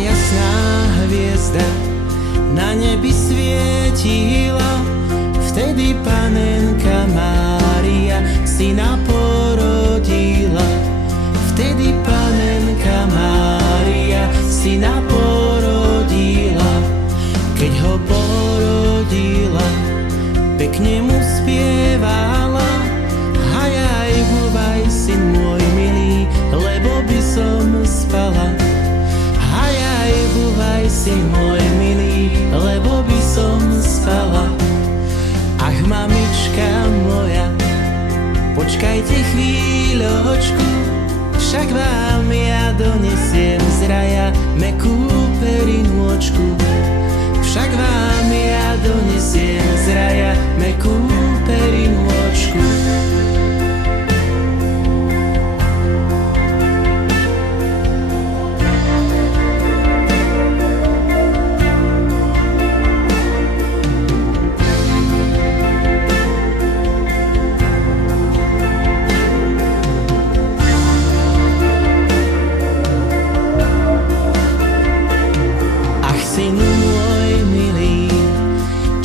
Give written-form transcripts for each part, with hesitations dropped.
jasná hviezda na nebi svietila, vtedy panenka Mária syna porodila. Vtedy panenka Mária syna porodila. Keď ho porodila, pekne mu spievala: hajaj, búvaj, syn môj milý, lebo by som spala. Hajaj, búvaj, syn môj milý, lebo by som spala. Ach, mamička moja, počkajte chvíľočku, však vám ja donesiem z raja mäkkú perinôčku. Však vám ja donesiem z raja mäkkú perinôčku.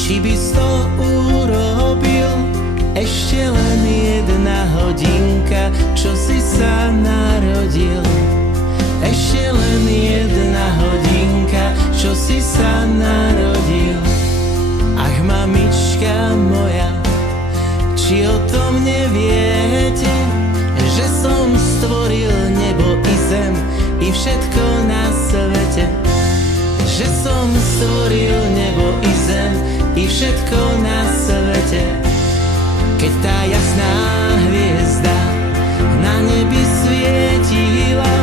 Či by to urobil ešte len jedna hodinka, čo si sa narodil? Ešte len jedna hodinka, čo si sa narodil? Ach, mamička moja, či o tom neviete, že som stvoril nebo i zem i všetko na svete? Že som stvoril nebo i zem i všetko na svete. Keď tá jasná hviezda na nebi svietila,